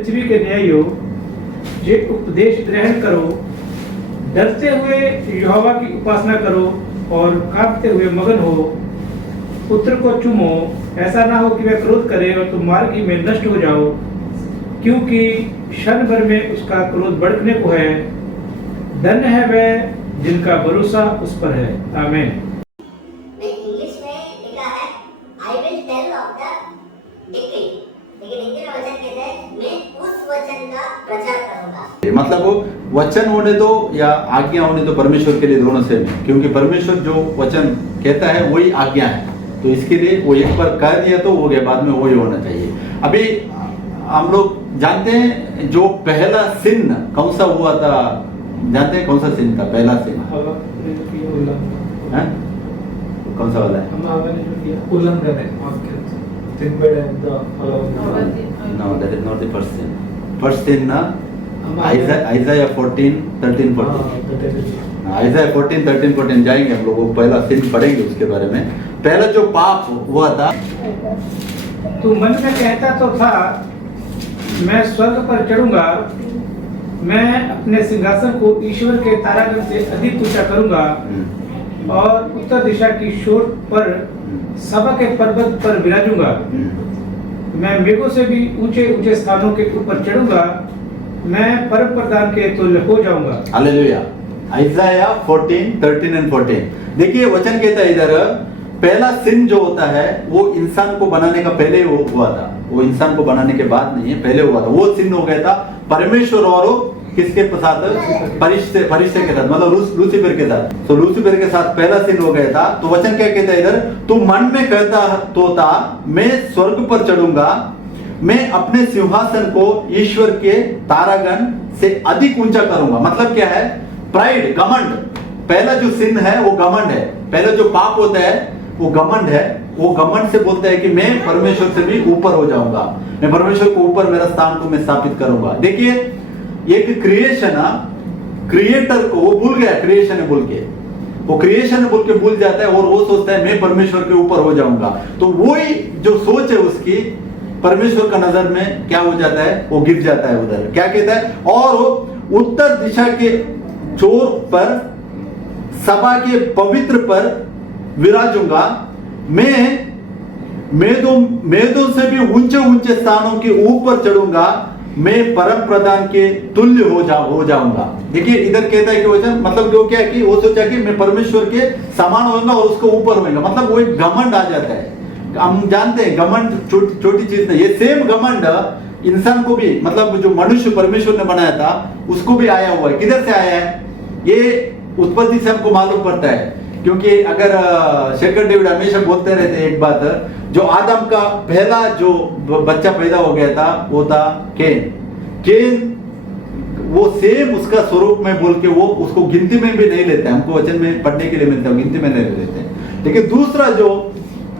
पृथ्वी के न्यायो जे उपदेश ग्रहण करो, डरते हुए यहोवा की उपासना करो और कांपते हुए मगन हो। पुत्र को चूमो, ऐसा ना हो कि वह क्रोध करे और तुम मार्गी में नष्ट हो जाओ, क्योंकि क्षण भर में उसका क्रोध भड़कने को है। धन्य है वह जिनका भरोसा उस पर है। आमीन। इंग्लिश में लिखा है I will tell of the decree, लेकिन हिंदी में वचन कहते हैं मैं उस वचन का प्रचार करूंगा। मतलब वो वचन होने दो या आज्ञा होने दो, परमेश्वर के लिए दोनों सेम है, क्योंकि परमेश्वर जो वचन कहता है वही आज्ञा है। तो इसके लिए वो एक बार कह दिया तो हो गया, बाद में वही होना चाहिए। अभी हम लोग जानते हैं जो पहला सिन कौन सा हुआ था, जानते हैं कौन सा सिन था पहला सिन? कौन सा वाला है? No, that is not the first sin. First sin ना Isaiah 14:13-14। Isaiah 14:13-14 जाएंगे हम लोग, वो पहला सिन पढ़ेंगे उसके बारे में। पहला जो पाप हुआ था, तू मन में कहता तो था मैं स्वर्ग पर चढ़ूंगा, मैं अपने सिंहासन को ईश्वर के तारागण से अधिक ऊंचा करूंगा और उत्तर दिशा की शोर पर सभा के पर्वत पर विराजूंगा। मैं मेघों से भी ऊंचे ऊंचे स्थानों के ऊपर चढ़ूंगा, मैं परम प्रधान के तुल्य हो जाऊंगा। हालेलुया। Isaiah 14:13-14। देखिए वचन कहता है इधर, पहला सिन जो होता है वो इंसान को बनाने का पहले वो हुआ था, वो इंसान को बनाने के बाद नहीं है, पहले हुआ था। वो सिन हो गया था परमेश्वर और किसके साथ? फरिश्ते के साथ, मतलब लूसीफर के साथ। तो लूसीफर के साथ पहला सिन हो गया था। तो वचन क्या कहता है इधर, तू मन में कहता तो था मैं स्वर्ग पर चढ़ूंगा, मैं अपने सिंहासन को ईश्वर के तारागण से अधिक ऊंचा करूंगा। मतलब क्या है? प्राइड, घमंड। पहला जो सिन है वो घमंड है, पहला जो पाप होता है वो घमंड है। वो घमंड से बोलता है कि मैं परमेश्वर से भी ऊपर हो जाऊंगा, मैं परमेश्वर को ऊपर मेरा स्थान को मैं स्थापित करूंगा। देखिए एक क्रिएशन, क्रिएटर को वो भूल गया, क्रिएशन है बोल के, वो क्रिएशन बोल के भूल जाता है और वो सोचता है मैं परमेश्वर के ऊपर हो जाऊंगा। तो वही जो सोच है उसकी परमेश्वर का नजर में क्या हो जाता है, वो गिर जाता है उधर। क्या कहता है? और उत्तर दिशा के छोर पर सभा के पवित्र पर विराजूंगा, मैं मेदों से भी ऊंचे ऊंचे स्थानों के ऊपर चढ़ूंगा, मैं परम प्रधान के तुल्य हो जाऊंगा। देखिए इधर कहता है कि वचन, मतलब जो क्या है कि वो सोचा कि मैं परमेश्वर के समान होऊंगा और उसको ऊपर होऊंगा। मतलब वो एक घमंड आ जाता है। हम जानते हैं घमंड छोटी चीज नहीं, ये सेम घमंड इंसान को भी, मतलब जो मनुष्य परमेश्वर ने बनाया था उसको भी आया हुआ है। किधर से आया है? ये उत्पत्ति से हमको मालूम पड़ता है, क्योंकि अगर शेखर डेविड हमेशा बोलते रहते एक बात, जो आदम का पहला जो बच्चा पैदा हो गया था वो था केन। वो सेम उसका स्वरूप में बोल के वो उसको गिनती में भी नहीं लेते, हमको वचन में पढ़ने के लिए मिलता है, गिनती में नहीं लेते। लेकिन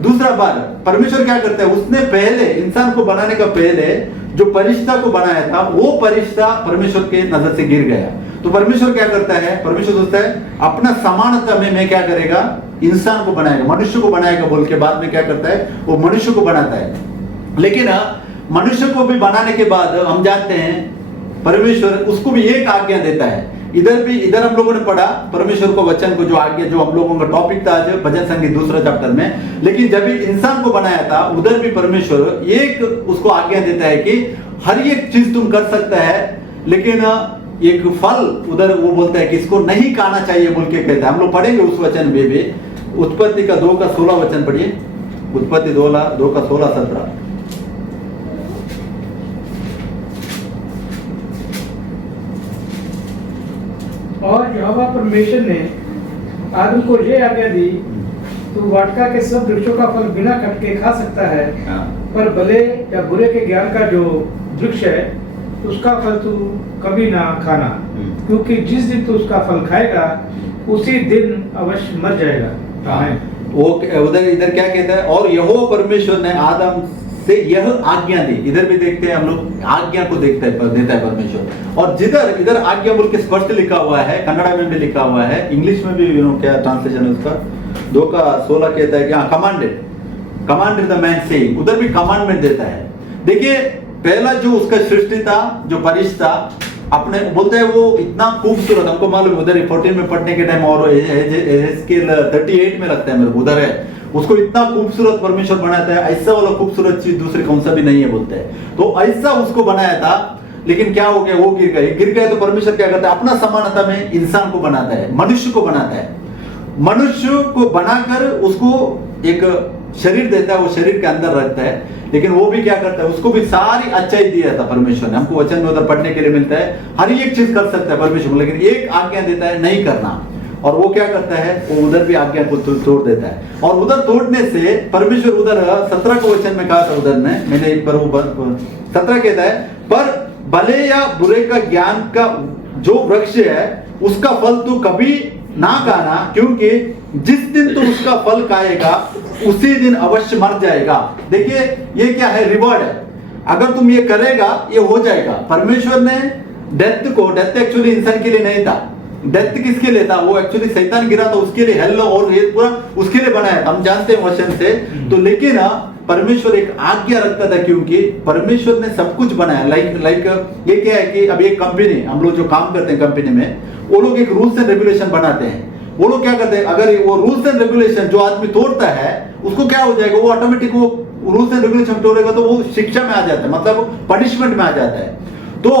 दूसरा बार परमेश्वर क्या करता है, उसने पहले इंसान को बनाने का पहले जो परिश्ता को बनाया था वो परिश्ता परमेश्वर के नजर से गिर गया। तो परमेश्वर क्या करता है? परमेश्वर सोचता है अपना समानता में मैं क्या करेगा, इंसान को बनाएगा, मनुष्य को बनाएगा बोल के बाद में क्या करता है, वो मनुष्य को बनाता है। लेकिन मनुष्य को भी बनाने के बाद हम जानते हैं परमेश्वर उसको भी एक आज्ञा देता है। इधर हम लोगों ने पढ़ा परमेश्वर को वचन को, जो आज्ञा, जो हम लोगों का टॉपिक था आज भजन संगीत 2 चैप्टर में। लेकिन जब इंसान को बनाया था उधर भी परमेश्वर एक उसको आज्ञा देता है कि हर एक चीज तुम कर सकता है, लेकिन एक फल उधर वो बोलता है कि इसको नहीं खाना चाहिए बोल के कहता है। हम लोग पढ़ेंगे उस वचन में भी। उत्पत्ति का 2:16 वचन पढ़िए, उत्पत्ति 2:16-17। और यहोवा परमेश्वर ने आदम को ये आज्ञा दी, तू वाटिका के सब वृक्षों का फल बिना खटके खा सकता है, पर भले या बुरे के ज्ञान का जो वृक्ष है उसका फल तू कभी ना खाना, क्योंकि जिस दिन तू उसका फल खाएगा उसी दिन अवश्य मर जाएगा। वो इधर क्या कहता है? और यहोवा परमेश्वर ने आदम से यह आज्ञा दी। इधर भी देखते हैं हम लोग, आज्ञा को देता है परमेश्वर। और इधर आज्ञा बोल के स्पष्ट लिखा हुआ है, कन्नड़ा में भी लिखा हुआ है, इंग्लिश में भी क्या ट्रांसलेशन है उसका, 2:16 कहता है कि कमांडेड द मैन सेइंग, उधर भी कमांडमेंट देता है। देखिए पहला जो उसका सृष्टि था, जो फरिश्ता अपने बोलते हैं वो इतना खूबसूरत, हमको मालूम उधर 14 में पढ़ने के टाइम और एहेजकेल 38 में लगता है मेरे को, उधर है, उसको इतना खूबसूरत परमेश्वर बनाता है, ऐसा वाला खूबसूरत चीज दूसरे कौन सा भी नहीं है बोलते हैं। तो ऐसा उसको बनाया था, लेकिन क्या हो गया, वो गिर गए। तो परमेश्वर क्या करता है, अपना समानता में इंसान को बनाता है, मनुष्य को बनाता है, मनुष्य को बनाकर उसको एक शरीर देता है, वो शरीर के अंदर रहता है। लेकिन वो भी क्या करता है, उसको भी सारी अच्छाई दिया था परमेश्वर ने। हमको वचन में उधर पढ़ने के लिए मिलता है, हर एक चीज कर सकता है परमेश्वर, लेकिन एक आज्ञा देता है नहीं करना, और वो क्या करता है, वो उधर भी आज्ञा को तोड़ देता है। और उधर तोड़ने से परमेश्वर उधर 17 के वचन में कहा था, उधर मैंने एक बार वो 17 कहता है, पर भले या बुरे का ज्ञान का जो वृक्ष है उसका फल तू कभी ना खाना, क्योंकि जिस दिन तू उसका फल खाएगा उसी दिन अवश्य मर जाएगा। देखिए ये क्या है, रिवॉर्ड है। अगर तुम ये करेगा ये हो जाएगा। परमेश्वर ने डेथ एक्चुअली इंसान के लिए नहीं था, डेथ किसके लिए था, वो एक्चुअली शैतान गिरा था उसके लिए, हेल और ये पूरा उसके लिए बनाया, हम जानते हैं वचन से। तो लेकिन परमेश्वर एक आज्ञा रखता था, क्योंकि परमेश्वर ने सब कुछ बनाया। लाइक ये क्या है कि अब एक कंपनी, हम लोग जो काम करते हैं कंपनी में, वो लोग एक रूल्स एंड रेगुलेशन बनाते हैं। वो लोग क्या करते हैं, अगर वो रूल्स एंड रेगुलेशन जो आदमी तोड़ता है उसको क्या हो जाएगा, वो ऑटोमेटिक वो रूल्स एंड रेगुलेशन तोड़ेगा तो वो शिक्षा में आ जाता है, मतलब पनिशमेंट में आ जाता है। तो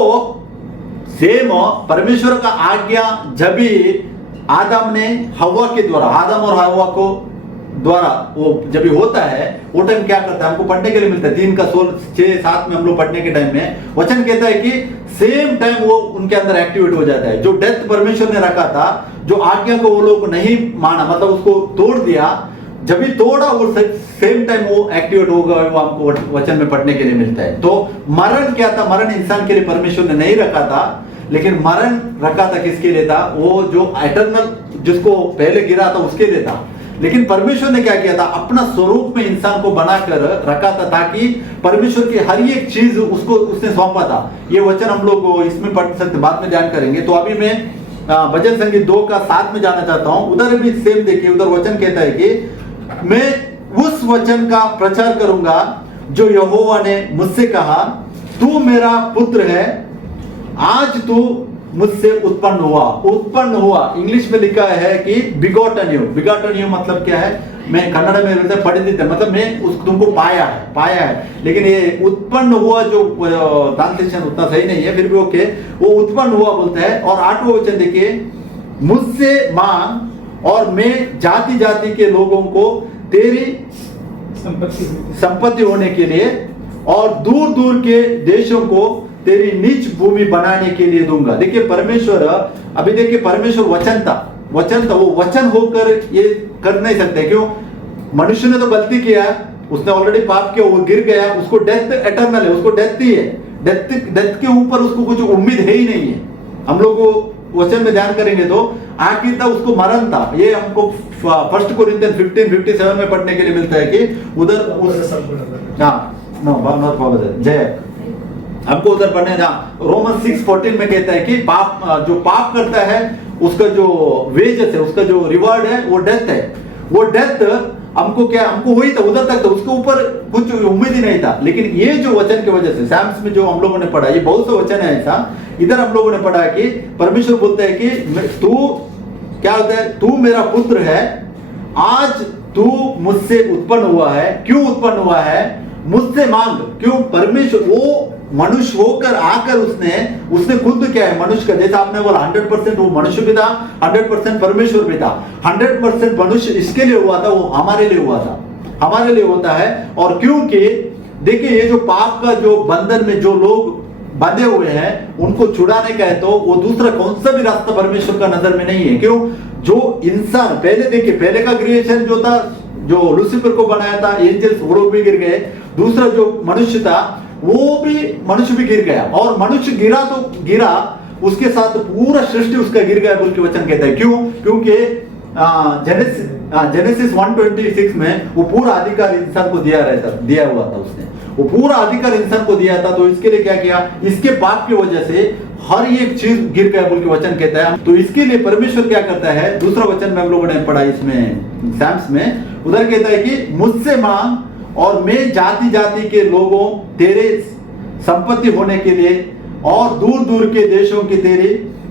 सेम परमेश्वर का आज्ञा जब भी आदम ने हवा के द्वारा, आदम और हवा को द्वारा वो जब भी होता है, वो टाइम क्या करता है, हमको पढ़ने के लिए मिलता है 3 का 6-7 में हम लोग पढ़ने के टाइम में वचन कहता है कि सेम टाइम वो उनके अंदर एक्टिवेट हो जाता है। जो डेथ परमेश्वर ने रखा था, जो आज्ञा को वो लोग नहीं माना, मतलब उसको तोड़ दिया, जब भी तोड़ा वो सेम टाइम वो एक्टिवेट होगा, वो हमको वचन में पढ़ने के लिए मिलता है। तो मरण क्या था, मरण इंसान के लिए परमेश्वर ने नहीं रखा था, लेकिन मरण रखा था किसके लिए था, वो जो एटर्नल जिसको पहले गिरा था उसके लिए था। लेकिन परमेश्वर ने क्या किया था, अपना स्वरूप में इंसान को बनाकर रखा था, ताकि परमेश्वर की हर एक चीज उसको उसने सौंपा था। ये वचन हम लोग इसमें पढ़ सकते, बाद में ध्यान करेंगे। तो अभी मैं भजन संगीत 2 का 7 में जाना चाहता हूं। उधर भी सेम देखिए, उधर वचन कहता है कि मैं उस वचन का प्रचार करूंगा जो यहोवा ने मुझसे कहा, तू मेरा पुत्र है, आज तू मुझसे उत्पन्न हुआ। इंग्लिश में लिखा है कि बिगॉटन यू मतलब क्या है, मैं कन्नड़ में बोलते पढ़ित, मतलब मैं तुमको पाया है। लेकिन ये उत्पन्न हुआ जो ट्रांसलेशन उतना सही नहीं है, फिर भी ओके, वो उत्पन्न हुआ बोलता है। और 8वां वचन देखिए, मुझसे मांग और मैं जाति जाति के लोगों को तेरी संपत्ति होने के लिए और दूर दूर के देशों को तेरी निज भूमि बनाने के लिए दूंगा। देखिए परमेश्वर, अभी देखिए परमेश्वर वचन था, वो वचन होकर ये कर नहीं सकते। क्यों, मनुष्य ने तो गलती किया, उसने ऑलरेडी पाप किया, वो गिर गया, उसको डेथ एटर्नल है, उसको डेथ ही है, डेथ के ऊपर उसको कुछ उम्मीद है ही नहीं है। हम लोग को वचन में ध्यान करेंगे तो आखिर था उसको मरण था। ये हमको 1 कोरिन्थियन 15:57 में पढ़ने के लिए मिलता है कि उधर जय हमको उधर पढ़ने रोमन 6:14 में कहता है कि जो पाप करता है उसका जो वेजेस है, उसका जो रिवार्ड है वो डेथ है। वो डेथ हमको वही था, उधर तक था, उसके ऊपर कुछ उम्मीद ही नहीं था। लेकिन ये जो वचन की वजह से सैम्स में जो हम लोगों ने पढ़ा, ये बहुत से वचन है ऐसा, इधर हम लोगों ने पढ़ा कि परमेश्वर बोलता है कि तू क्या होता है, तू मेरा पुत्र है, आज तू मुझसे उत्पन्न हुआ है। क्यों उत्पन्न हुआ है, मुझसे मांग। क्यों, परमेश्वर वो मनुष्य होकर आकर उसने खुद क्या है, मनुष्य का, जैसा आपने बोला 100% वो मनुष्य भी था, 100% परमेश्वर भी था। 100% मनुष्य इसके लिए हुआ था, वो हमारे लिए हुआ था, हमारे लिए होता है। और क्योंकि देखिए ये जो पाप का जो बंधन में जो लोग बंधे हुए हैं उनको छुड़ाने का है, तो वो दूसरा कौन सा भी रास्ता परमेश्वर का नजर में नहीं है। क्यों, जो इंसान पहले देखिए, पहले का क्रिएशन जो था, जो लूसीफर को बनाया था, एंजल्स वो लोग भी गिर गए। दूसरा जो मनुष्य था वो भी, मनुष्य भी गिर गया, और मनुष्य गिरा तो गिरा, उसके साथ पूरा सृष्टि उसका गिर गया बोल के वचन कहता है। क्यों, क्योंकि जेनेसिस 1:26 में वो पूरा अधिकार इंसान को दिया हुआ था, उसने वो पूरा अधिकार इंसान को दिया था। तो इसके लिए क्या किया, इसके पाप की वजह से हर एक चीज गिर गया बोल के वचन कहता है। तो इसके लिए परमेश्वर क्या करता है, दूसरा वचन में हम लोगों ने पढ़ा इसमें सैम्स में, उधर कहता है कि मुझसे मांग और मैं जाति जाति के लोगों तेरे संपत्ति होने के लिए और दूर दूर के देशों की तेरी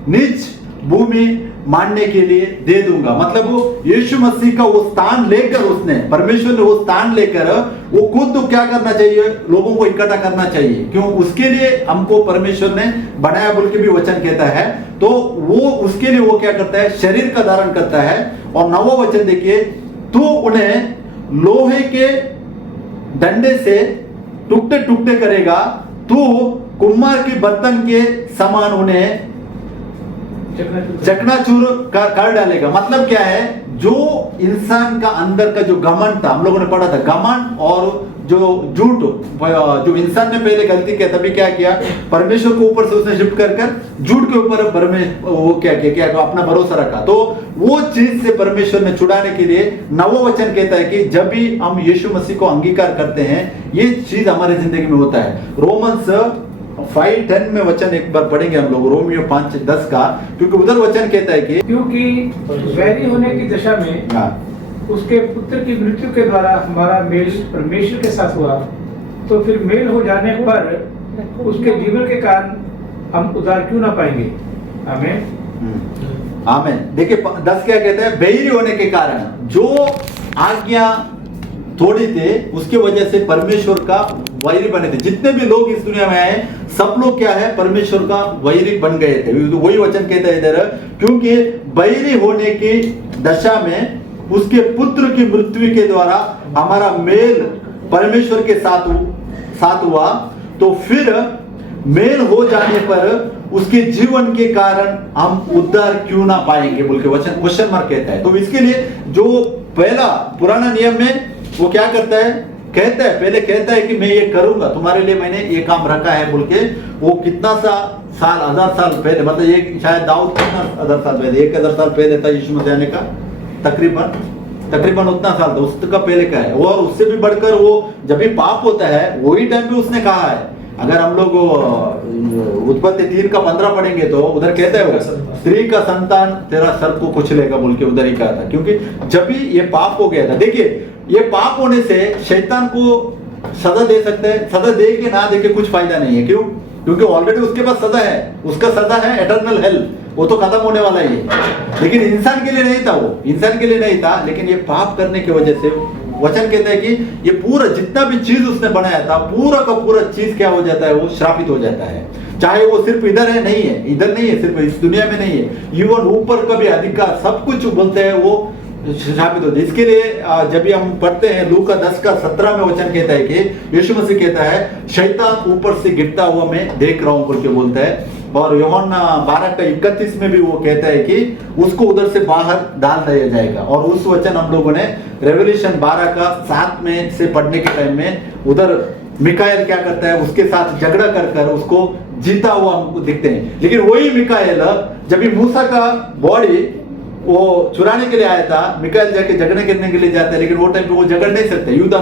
निज भूमि मानने के लिए दे दूंगा। मतलब वो यीशु मसीह का वो स्थान लेकर, उसने परमेश्वर ने वो स्थान लेकर वो खुद तो क्या करना चाहिए, लोगों को इकट्ठा करना चाहिए। क्यों? उसके लिए हमको परमेश्वर ने बनाया बोल के भी वचन कहता है। तो वो उसके लिए वो क्या करता है, शरीर का धारण करता है। और 9वां वचन देखिए, तू उन्हें लोहे के डंडे से टुकड़े टुकड़े करेगा, तू कुम्हार के बर्तन के समान उन्हें चकनाचूर कर डालेगा। मतलब क्या है, जो इंसान का अंदर का जो घमंड था, हम लोगों ने पढ़ा था, घमंड और जो झूठ, जो इंसान ने पहले गलती किया, तभी क्या किया, परमेश्वर को ऊपर से उसने शिफ्ट कर झूठ के ऊपर वो क्या किया, अपना भरोसा रखा। तो वो चीज से परमेश्वर ने छुड़ाने के लिए 9वां वचन कहता है कि जब भी हम यीशु मसीह को अंगीकार करते हैं, ये चीज हमारी जिंदगी में होता है। रोमन्स 5:10 में वचन एक बार पढ़ेंगे हम लोग, रोमियो 5:10 का, क्योंकि उधर वचन कहता है कि क्योंकि वैरी होने की दशा में उसके पुत्र की मृत्यु के द्वारा हमारा मेल परमेश्वर के साथ हुआ, तो फिर मेल हो जाने पर उसके जीवन के कारण हम उद्धार क्यों ना पाएंगे। आमीन आमीन। देखिए 10 क्या कहता है, बैरी होने के कारण जो आज्ञा थोड़ी थे उसके वजह से परमेश्वर का वैरी बने थे। जितने भी लोग इस दुनिया में आए, सब लोग क्या है, परमेश्वर का वैरी बन गए थे। वही वचन कहता है इधर, क्योंकि बैरी होने की दशा में उसके पुत्र की मृत्यु के द्वारा हमारा मेल परमेश्वर के साथ हुआ, तो फिर मेल हो जाने पर उसके जीवन के कारण हम उद्धार क्यों ना पाएंगे बोल के वचन क्वेश्चन मार्क कहता है। तो इसके लिए जो पहला पुराना नियम में वो क्या करता है, पहले कहता है कि मैं ये करूंगा, तुम्हारे लिए मैंने ये काम रखा है बोल के। वो कितना सा साल, 1000 साल पहले, मतलब ये शायद दाऊद कितना 1000 साल पहले, 1000 साल पहले था यीशु मसीह आने का, तकरीबन उतना साल था, उसका पहले का है। और उससे भी बढ़कर वो जब भी पाप होता है वही टाइम पे उसने कहा है। अगर हम लोग उत्पत्ति 3:15 पढ़ेंगे तो उधर कहता है वो स्त्री का संतान तेरा सर को कुचलेगा बोल के उधर ही कहा था, क्योंकि जब भी ये पाप हो गया था। देखिए ये पाप होने से शैतान को सजा दे सकते हैं, सजा दे के ना दे के कुछ फायदा नहीं है। क्यों? क्योंकि ऑलरेडी उसके पास सजा है, उसका सजा है एटर्नल हेल, वो तो खत्म होने वाला ही है। लेकिन इंसान के लिए नहीं था, वो इंसान के लिए नहीं था। लेकिन ये पाप करने की वजह से वचन कहता है कि ये पूरा जितना भी चीज उसने बनाया था, पूरा का पूरा चीज क्या हो जाता है, वो श्रापित हो जाता है। चाहे वो सिर्फ इधर है, नहीं है, इधर नहीं है, सिर्फ इस दुनिया में नहीं है, इवन ऊपर का भी अधिकार सब कुछ बोलते हैं वो श्रापित होते। इसके लिए जब भी हम पढ़ते हैं लूका 10:17 में वचन कहता है कि यीशु मसीह कहता है शैतान ऊपर से गिरता हुआ मैं देख रहा हूं बोल के बोलता है। और यूहन्ना 12:31 में भी वो कहता है कि उसको उधर से बाहर डाल दिया जाएगा। और उस वचन हम लोगों ने रेवल्यूशन 12:7 में से पढ़ने के टाइम में उधर मिकाएल क्या करता है, उसके साथ झगड़ा कर उसको जीता हुआ हमको दिखते हैं। लेकिन वही मिकाएल जब भी मूसा का बॉडी वो चुराने के लिए आया था, मिकाएल जाके झगड़े करने के लिए जाता है, लेकिन वो टाइम पे वो झगड़ नहीं सकते। यूदा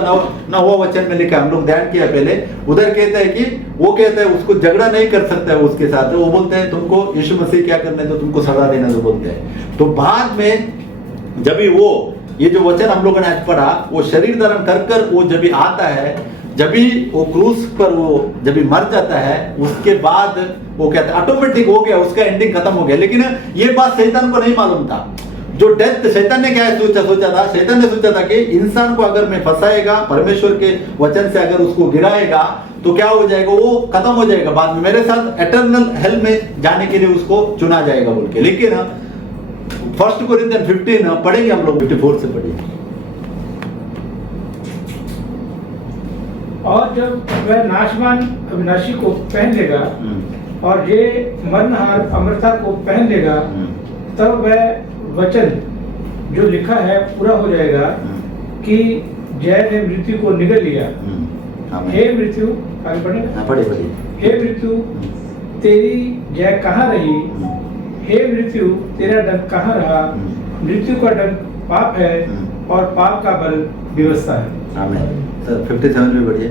ना वो वचन में लिखा, हम लोग ध्यान किया पहले, उधर कहता है कि वो कहता है उसको झगड़ा नहीं कर सकता है उसके साथ। वो बोलते हैं तुमको यीशु मसीह क्या करना है, तो तुमको सजा देना जो बोलते हैं। तो बाद में जब भी वो ये जो वचन हम लोगों ने आज पढ़ा, वो शरीर धारण कर वो जब भी आता है, जब भी वो क्रूस पर वो जब भी मर जाता है, उसके बाद वो कहता है ऑटोमेटिक हो गया, उसका एंडिंग खत्म हो गया। लेकिन ये बात शैतान को नहीं मालूम था। जो डेथ, शैतान ने क्या सोचा था, शैतान ने सोचा था कि इंसान को अगर मैं फंसाएगा, परमेश्वर के वचन से अगर उसको गिराएगा तो क्या हो जाएगा, वो खत्म हो जाएगा, बाद में मेरे साथ एटर्नल हेल में जाने के लिए उसको चुना जाएगा बोल के। लेकिन 1 कोरिन्थियन 15 पढ़ेंगे हम लोग, 54 से पढ़िए। और जब वह नाशवान अविनाशी को पहन लेगा और ये मरणहार अमरता को पहन लेगा, तब वह वचन जो लिखा है पूरा हो जाएगा कि जय ने मृत्यु को निगल लिया। हे मृत्यु, आगे पढ़े, हे मृत्यु तेरी जय कहाँ रही, हे मृत्यु तेरा डंक कहाँ रहा। मृत्यु का डंक पाप है और पाप का बल व्यवस्था है। आमीन। 57 में बढ़िए।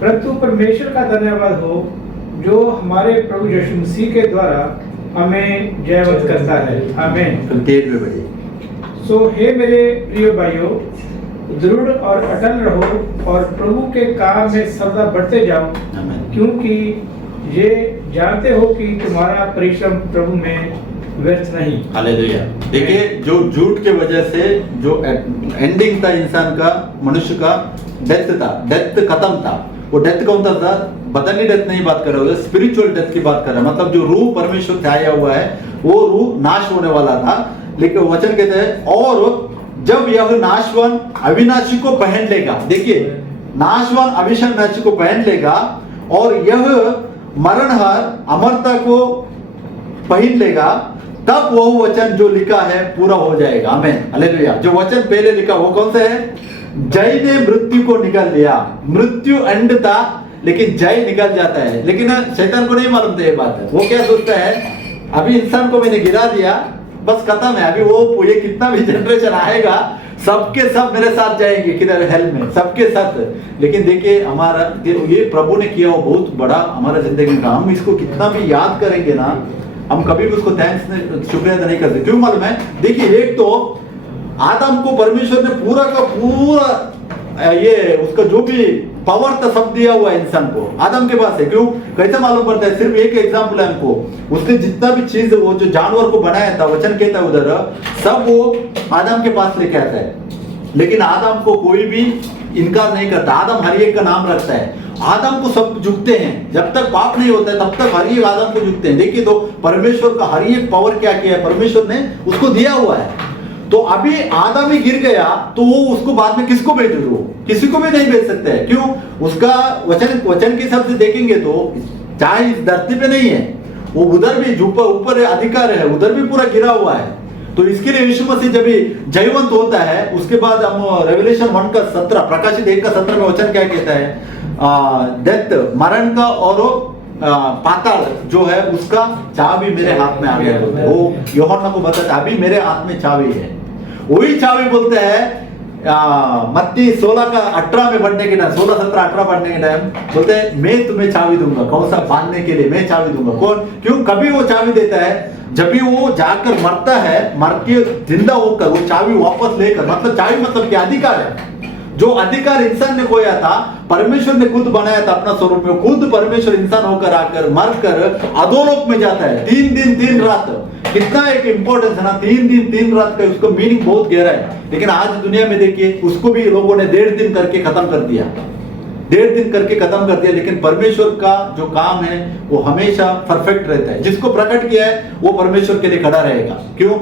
परंतु परमेश्वर का धन्यवाद हो जो हमारे प्रभु यीशु मसीह के द्वारा हमें जयवंत करता है। आमीन। 58 में बढ़िए। सो हे मेरे प्रिय भाइयों, दृढ़ और अटल रहो और प्रभु के काम में सदा बढ़ते जाओ, क्योंकि ये जानते हो कि तुम्हारा परिश्रम प्रभु में व्यर्थ नहीं। हालेलुया। देखिए जो झूठ के वजह से जो एंडिंग था इंसान का, मनुष्य का डेथ था, डेथ खत्म था। वो डेथ कौन था? बदलनी डेथ नहीं बात कर रहे हो, स्पिरिचुअल डेथ की बात कर रहे हैं। मतलब जो रूह परमेश्वर से आया हुआ है वो रूह नाश होने वाला था। लेकिन वचन कहते हैं और जब यह नाशवान अविनाशी को पहन लेगा, देखिए नाशवान अविनाशी को पहन लेगा और यह मरणहार अमरता को पहन लेगा, तब वो वचन जो लिखा है पूरा हो जाएगा। आमीन, हालेलुया। जो वचन पहले लिखा वो कौन सा है? जय ने मृत्यु को निकाल दिया। मृत्यु एंड था लेकिन जय निकल जाता है। लेकिन शैतान को नहीं मालूम था ये बात। वो क्या सोचता है, अभी इंसान को मैंने गिरा दिया, बस खत्म है। अभी वो ये कितना भी जनरेशन आएगा सबके सब मेरे साथ जाएंगे, किधर? हेल में, सबके साथ। लेकिन देखिए हमारा ये प्रभु ने किया वो बहुत बड़ा हमारा जिंदगी का। हम इसको कितना भी याद करेंगे ना, हम कभी भी उसको थैंक्स शुक्रिया नहीं करते। क्यों मालूम है? देखिए एक तो आदम को परमेश्वर ने पूरा का पूरा ये उसका जो भी पावर था सब दिया हुआ है इंसान को, आदम के पास है। क्यों? कैसे मालूम पड़ता है? सिर्फ एक एग्जांपल है हमको। उसने जितना भी चीज वो जो जानवर को बनाया था, वचन कहता है उधर, सब वो आदम के पास लेके आता है। लेकिन आदम को कोई भी इनकार नहीं करता। आदम हर एक का नाम रखता है। आदम को सब झुकते हैं। जब तक पाप नहीं होता है तब तक हर एक आदम को झुकते हैं। देखिए तो परमेश्वर का हर एक पावर क्या किया है, परमेश्वर ने उसको दिया हुआ है। तो अभी आदम ही गिर गया तो वो उसको बाद में किसको भेज दो? किसी को भी नहीं भेज सकते हैं। क्यों? उसका वचन के हिसाब से देखेंगे तो चाहे इस धरती पे नहीं है, वो उधर भी ऊपर अधिकार है, उधर भी पूरा गिरा हुआ है। तो इसके लिए यीशु मसीह जब जयवंत होता है, उसके बाद हम रेवलेशन 1 का 17, प्रकाशित 1 का 17 में वचन क्या कहता है? डेथ, मरण का और पाताल जो है उसका चाबी मेरे हाथ में आ गया बोलते हैं। वो यूहन्ना को बताता है अभी मेरे हाथ में चाबी है। वही चाबी बोलते हैं मत्ती 16 का 18 में पढ़ने के टाइम, 16, 17, 18 पढ़ने के टाइम बोलते हैं मैं तुम्हें चाबी दूंगा। कौन सा? बांधने के लिए मैं चाबी दूंगा। कौन? क्यों? कभी वो चाबी देता है जब भी वो जाकर मरता है, मर के जिंदा होकर वो चाबी वापस लेकर, मतलब चाबी मतलब क्या? अधिकार है। जो अधिकार इंसान ने खोया था परमेश्वर ने खुद बनाया था अपना स्वरूप में। खुद परमेश्वर इंसान होकर आकर मरकर अधोलोक में जाता है 3 दिन 3 रात। कितना एक इंपॉर्टेंस है ना, 3 दिन 3 रात का, उसको मीनिंग बहुत गहरा है। लेकिन आज दुनिया में देखिए उसको भी लोगों ने 1.5 दिन करके खत्म कर दिया, 1.5 दिन करके खत्म कर दिया। लेकिन परमेश्वर का जो काम है वो हमेशा परफेक्ट रहता है। जिसको प्रकट किया है वो परमेश्वर के लिए खड़ा रहेगा। क्यों?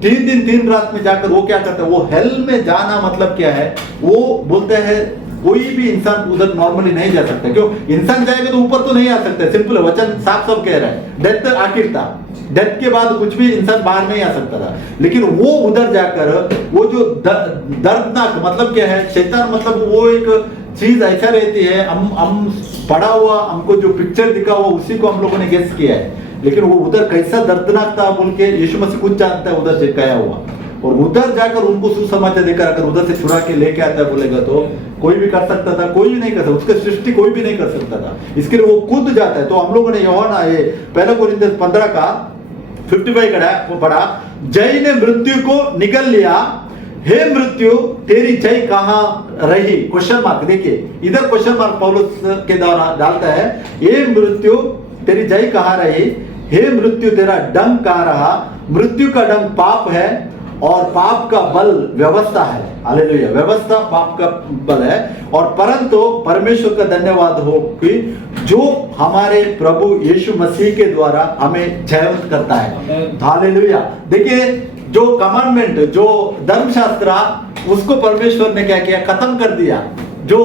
3 दिन 3 रात में जाकर वो क्या करता है? वो हेल में जाना मतलब क्या है? वो बोलते हैं कोई भी इंसान उधर नॉर्मली नहीं जा सकता। क्यों? इंसान जाएगा तो ऊपर तो नहीं आ सकता। सिंपल है, वचन साफ साफ कह रहा है। डेथ आखिर था, डेथ के बाद कुछ भी इंसान बाहर नहीं आ सकता था। लेकिन वो उधर जाकर वो जो दर्दनाक मतलब क्या है? शैतान मतलब वो एक चीज ऐसा रहती है, हम पढ़ा हुआ, हमको जो पिक्चर दिखा हुआ उसी को हम लोगों ने गेस किया है। लेकिन वो उधर कैसा दर्दनाक था बोल के यीशु मसीह खुद जानता है उधर से क्या हुआ। और उधर जाकर उनको सुसमाचार देकर अगर उधर से छुड़ा के लेके आता है बोलेगा तो कोई भी कर सकता था? कोई भी नहीं कर सकता। उसका सृष्टि कोई भी नहीं कर सकता था। इसके लिए वो खुद जाता है। तो हम लोगों ने यूहन्ना ये 1 कोरिन्थियस 15 का 55 वो पढ़ा, जय ने मृत्यु को निकल लिया, हे मृत्यु तेरी जय कहां रही? Question mark. देखिए इधर क्वेश्चन मार्क पौलुस के द्वारा डालता है, हे मृत्यु तेरी जय कहां रही? हे मृत्यु तेरा डंक कहां रहा? मृत्यु का डंक पाप है और पाप का बल व्यवस्था है। हालेलुया। व्यवस्था पाप का बल है। और परंतु परमेश्वर का धन्यवाद हो कि जो हमारे प्रभु यीशु मसीह के द्वारा हमें जयवंत करता है। हालेलुया। देखिए जो कमांडमेंट, जो धर्मशास्त्र, उसको परमेश्वर ने क्या किया? खत्म कर दिया। जो